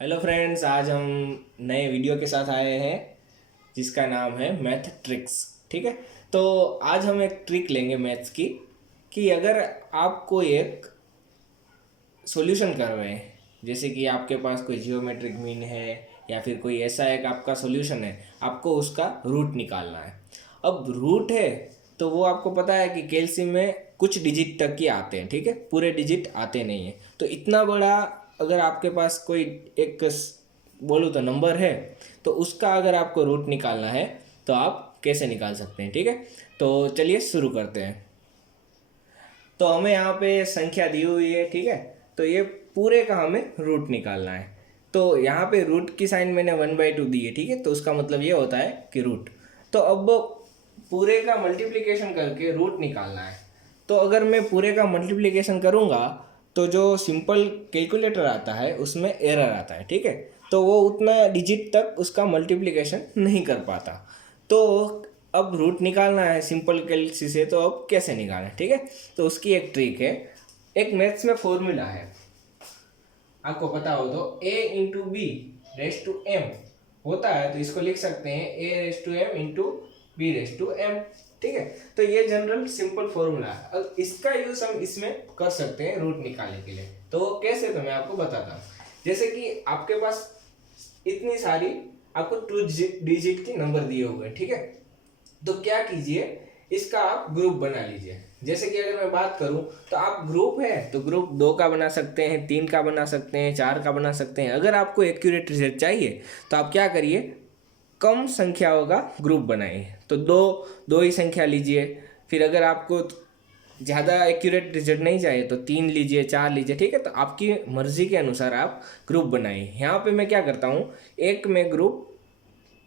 Hello friends, आज हम नए वीडियो के साथ आए हैं जिसका नाम है मैथ ट्रिक्स। ठीक है। तो आज हम एक ट्रिक लेंगे मैथ्स की कि अगर आपको एक सॉल्यूशन कर रहे हैं, जैसे कि आपके पास कोई जियोमेट्रिक मीन है या फिर कोई ऐसा एक आपका सॉल्यूशन है, आपको उसका रूट निकालना है। अब रूट है तो वो आपको पता है कि कैलसी में कुछ डिजिट तक ही आते हैं। ठीक है, पूरे डिजिट आते नहीं हैं। तो इतना बड़ा अगर आपके पास कोई एक बोलूँ तो नंबर है, तो उसका अगर आपको रूट निकालना है तो आप कैसे निकाल सकते हैं। ठीक है, तो चलिए शुरू करते हैं। तो हमें यहाँ पे संख्या दी हुई है। ठीक है, तो ये पूरे का हमें रूट निकालना है। तो यहाँ पे रूट की साइन मैंने 1/2 दी है। ठीक है, तो उसका मतलब ये होता है कि रूट। तो अब पूरे का मल्टीप्लिकेशन करके रूट निकालना है। तो अगर मैं पूरे का मल्टीप्लिकेशन करूँगा तो जो सिंपल कैलकुलेटर आता है उसमें एरर आता है। ठीक है, तो वो उतना डिजिट तक उसका मल्टीप्लिकेशन नहीं कर पाता। तो अब रूट निकालना है सिंपल कैलसी से, तो अब कैसे निकालें। ठीक है, तो उसकी एक ट्रिक है। एक मैथ्स में फॉर्मूला है, आपको पता हो तो a into b raise to m होता है। तो इसको लिख सकते हैं a raise to m into b raise to m. ठीक है, तो ये जनरल सिंपल फॉर्मूला है। अब इसका यूज हम इसमें कर सकते हैं रूट निकालने के लिए। तो कैसे, तो मैं आपको बताता हूँ। जैसे कि आपके पास इतनी सारी आपको 2 डिजिट के नंबर दिए हुए हैं। ठीक है, तो क्या कीजिए, इसका आप ग्रुप बना लीजिए। जैसे कि अगर मैं बात करूं तो आप ग्रुप है तो ग्रुप 2 का बना सकते हैं, 3 का बना सकते हैं, 4 का बना सकते हैं। अगर आपको एक्यूरेट रिजल्ट चाहिए तो आप क्या करिए, कम संख्याओं का ग्रुप बनाइए। तो दो दो ही संख्या लीजिए। फिर अगर आपको ज़्यादा एक्यूरेट रिजल्ट नहीं चाहिए तो 3 लीजिए, 4 लीजिए। ठीक है, तो आपकी मर्जी के अनुसार आप ग्रुप बनाइए। यहाँ पे मैं क्या करता हूँ, एक में ग्रुप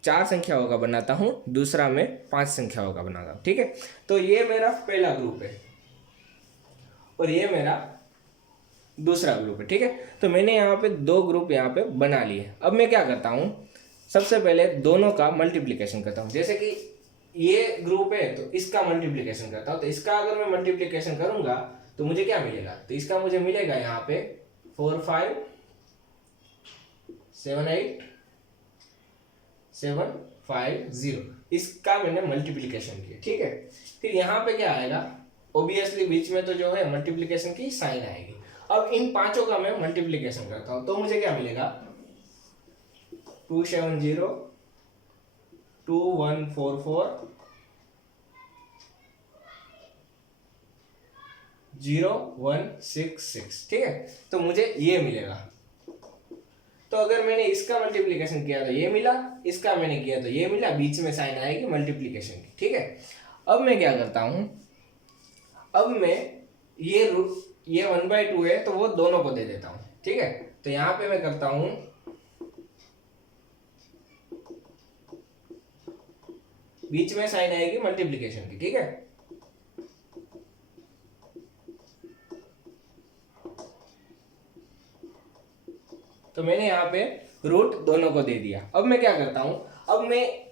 4 संख्याओं का बनाता हूँ, दूसरा में 5 संख्याओं का बनाता हूँ। ठीक है, तो ये मेरा पहला ग्रुप है और ये मेरा दूसरा ग्रुप है। ठीक है, तो मैंने यहाँ पे 2 ग्रुप यहाँ पे बना लिए। अब मैं क्या करता हूँ, सबसे पहले दोनों का मल्टीप्लिकेशन करता हूँ। जैसे कि ये ग्रुप है तो इसका मल्टीप्लिकेशन करता हूँ। तो इसका अगर मैं मल्टीप्लिकेशन करूंगा तो मुझे क्या मिलेगा, तो इसका मुझे मिलेगा यहाँ पे 4 5 7 8 750। इसका मैंने मल्टीप्लिकेशन किया। ठीक है, फिर यहाँ पे क्या आएगा, ओबियसली बीच में तो जो है मल्टीप्लिकेशन की साइन आएगी। अब इन पांचों का मैं मल्टीप्लिकेशन करता हूं तो मुझे क्या मिलेगा, 270 2144 0166। ठीक है, तो मुझे ये मिलेगा। तो अगर मैंने इसका मल्टीप्लिकेशन किया तो ये मिला, इसका मैंने किया तो ये मिला, बीच में साइन आएगी मल्टीप्लिकेशन की। ठीक है, अब मैं क्या करता हूं, अब मैं ये 1/2 है तो वो दोनों को दे देता हूं। ठीक है, तो यहां पे मैं करता हूं, बीच में साइन आएगी मल्टीप्लिकेशन की। ठीक है, तो मैंने यहाँ पे रूट दोनों को दे दिया। अब मैं क्या करता हूं, अब मैं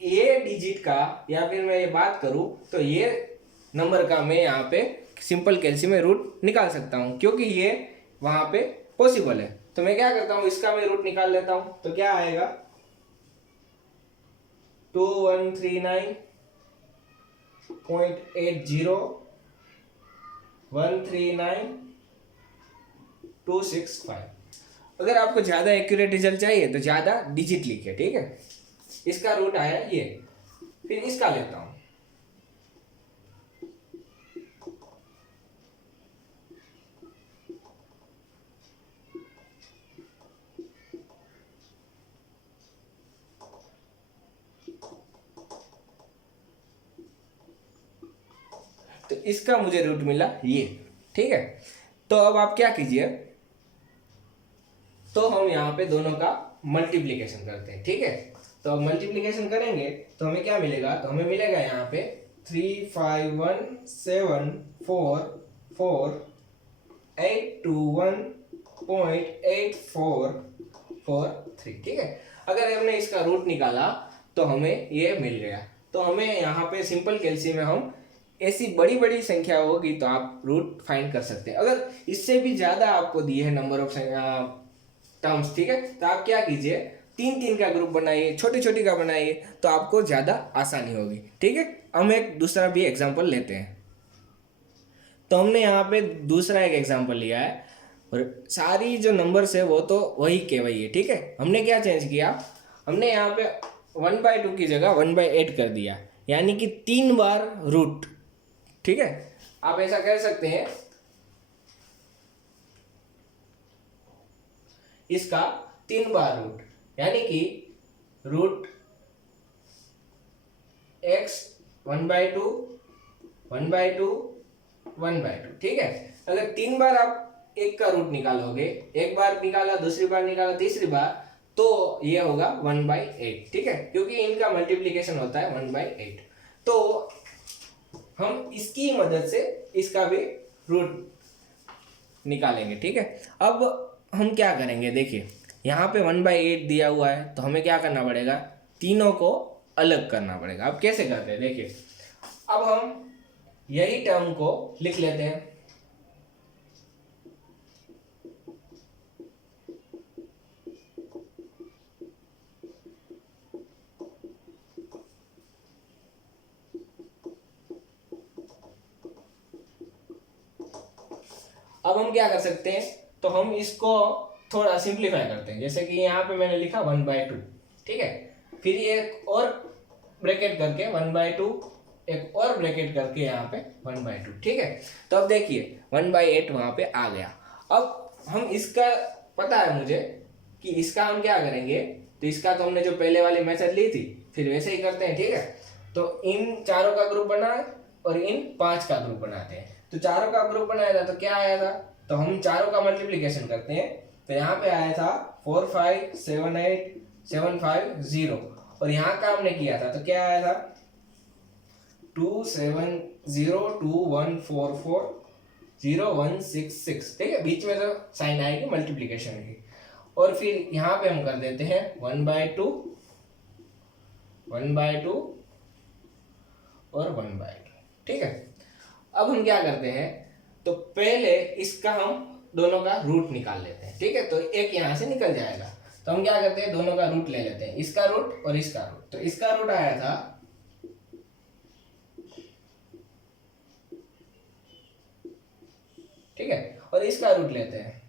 ये डिजिट का या फिर मैं ये बात करूं तो ये नंबर का मैं यहाँ पे सिंपल कैलसी में रूट निकाल सकता हूँ, क्योंकि ये वहां पे पॉसिबल है। तो मैं क्या करता हूँ, इसका मैं रूट निकाल लेता हूँ। तो क्या आएगा, 2139.80 139.265। अगर आपको ज्यादा एक्यूरेट रिजल्ट चाहिए तो ज्यादा डिजिट लिखिए। ठीक है, इसका रूट आया ये, फिर इसका लेता हूं। तो इसका मुझे रूट मिला ये। ठीक है, तो अब आप क्या कीजिए, तो हम यहाँ पे दोनों का मल्टीप्लिकेशन करते हैं। ठीक है, तो अब मल्टीप्लिकेशन करेंगे तो हमें क्या मिलेगा, तो हमें मिलेगा यहाँ पे 351744821.8443। ठीक है, अगर हमने इसका रूट निकाला तो हमें ये मिल गया। तो हमें यहाँ पे सिंपल कैलसी में हम ऐसी बड़ी बड़ी संख्या होगी तो आप रूट फाइंड कर सकते हैं। अगर इससे भी ज्यादा आपको दी है नंबर ऑफ टर्म्स, ठीक है। तो आप क्या कीजिए, 3-3 का ग्रुप बनाइए, छोटी छोटी का बनाइए, तो आपको ज़्यादा आसानी होगी, ठीक है। हम एक दूसरा भी एग्जाम्पल लेते हैं। तो हमने यहाँ पे दूसरा एक एग्जाम्पल लिया है, और सारी जो नंबर्स है वो तो वही के वही है, ठीक है। हमने क्या चेंज किया, हमने यहाँ पे 1/2 की जगह 1/8 कर दिया, यानी कि 3 बार रूट, ठीक है। आप ऐसा कह सकते हैं, इसका 3 बार रूट, यानी कि रूट x 1/2 1/2 1/2, ठीक है। अगर 3 बार आप एक का रूट निकालोगे, एक बार निकाला, दूसरी बार निकाला, तीसरी बार, तो ये होगा 1/8, ठीक है, क्योंकि इनका मल्टीप्लिकेशन होता है 1/8। तो हम इसकी मदद से इसका भी रूट निकालेंगे, ठीक है। अब हम क्या करेंगे, देखिए यहाँ पे 1/8 दिया हुआ है, तो हमें क्या करना पड़ेगा, तीनों को अलग करना पड़ेगा। अब कैसे करते हैं, देखिए, अब हम यही टर्म को लिख लेते हैं, अब हम क्या कर सकते हैं, तो हम इसको थोड़ा सिंप्लीफाई करते हैं। जैसे कि यहाँ पे मैंने लिखा 1/2, ठीक है, फिर ये और ब्रैकेट करके 1/2, एक और ब्रैकेट करके यहाँ पे 1/2, ठीक है। तो अब देखिए 1/8 वहाँ पे आ गया। अब हम इसका पता है मुझे कि इसका हम क्या करेंगे, तो इसका तो हमने जो पहले वाली मेथड ली थी, फिर वैसे ही करते हैं, ठीक है। तो इन चारों का ग्रुप बनाए और इन 5 का ग्रुप बनाते हैं। तो चारों का ग्रुप बनाया था तो क्या आया था, तो हम चारों का मल्टीप्लिकेशन करते हैं, तो यहाँ पे आया था 4 5 7 8 7 5 0, और यहाँ का हमने किया था तो क्या आया था 2 7 0 2 1 4 4 0 1 6 6, ठीक है। बीच में तो साइन आएगी मल्टीप्लिकेशन की, और फिर यहाँ पे हम कर देते हैं 1/2 1/2 और 1/2, ठीक है। अब हम क्या करते हैं, तो पहले इसका हम दोनों का रूट निकाल लेते हैं, ठीक है। तो एक यहाँ से निकल जाएगा, तो हम क्या करते हैं, दोनों का रूट ले लेते हैं, इसका रूट और इसका रूट। तो इसका रूट आया था, ठीक है, और इसका रूट लेते हैं,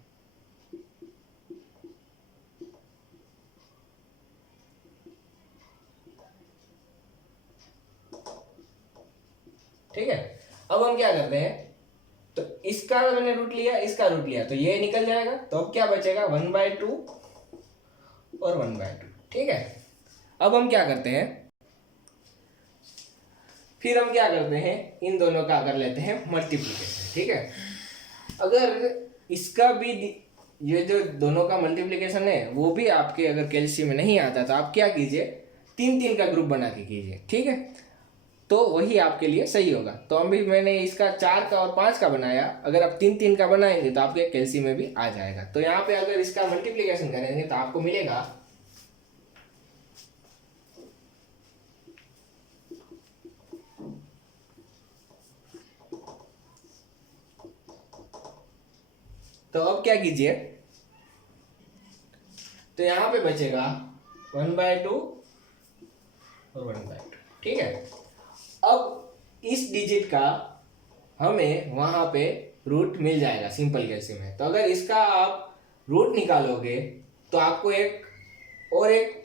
ठीक है। अब हम क्या करते हैं, तो इसका मैंने रूट लिया, इसका रूट लिया, तो ये निकल जाएगा, तो अब क्या बचेगा 1/2 और 1/2, ठीक है। अब हम क्या करते हैं, फिर हम क्या करते हैं, इन दोनों का कर लेते हैं मल्टीप्लिकेशन, ठीक है। अगर इसका भी ये जो दोनों का मल्टीप्लिकेशन है वो भी आपके अगर कैल्शियम में नहीं आता, तो आप क्या कीजिए, 3-3 का ग्रुप बना के कीजिए, ठीक है, तो वही आपके लिए सही होगा। तो अभी मैंने इसका 4 का और 5 का बनाया, अगर आप 3-3 का बनाएंगे तो आपके कैल्शियम में भी आ जाएगा। तो यहाँ पे अगर इसका मल्टीप्लिकेशन करेंगे तो आपको मिलेगा 1/2, तो अब क्या कीजिए, तो यहाँ पे बचेगा 1/2 और 1/2, ठीक है। अब इस डिजिट का हमें वहां पे रूट मिल जाएगा सिंपल कैल्शियम में। तो अगर इसका आप रूट निकालोगे तो आपको एक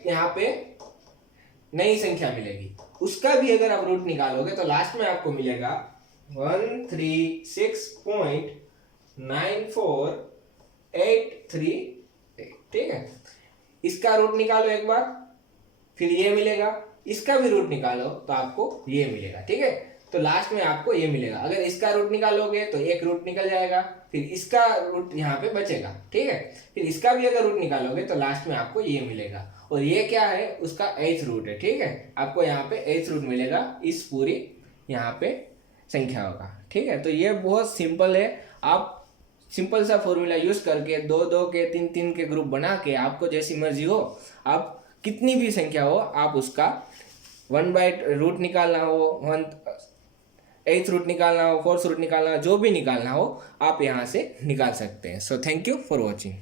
यहाँ पे नई संख्या मिलेगी, उसका भी अगर आप रूट निकालोगे तो लास्ट में आपको मिलेगा 136.9483, ठीक है। इसका रूट निकालो एक बार, फिर ये मिलेगा, इसका भी रूट निकालो तो आपको ये मिलेगा, ठीक है। तो लास्ट में आपको ये मिलेगा। अगर इसका रूट निकालोगे तो एक रूट निकल जाएगा, फिर इसका रूट यहाँ पे बचेगा, ठीक है। फिर इसका भी अगर रूट निकालोगे तो लास्ट में आपको ये मिलेगा, और ये क्या है, उसका 8th रूट है, ठीक है। आपको यहाँ पे 8th रूट मिलेगा इस पूरी यहाँ पे संख्या होगा, ठीक है। तो ये बहुत सिंपल है। आप सिंपल सा फॉर्मूला यूज करके 2-2 के 3-3 के ग्रुप बना के आपको जैसी मर्जी हो, आप कितनी भी संख्या हो, आप उसका 1/रूट निकालना हो, 8th रूट निकालना हो, 4th रूट निकालना हो, जो भी निकालना हो आप यहाँ से निकाल सकते हैं। So thank you for watching.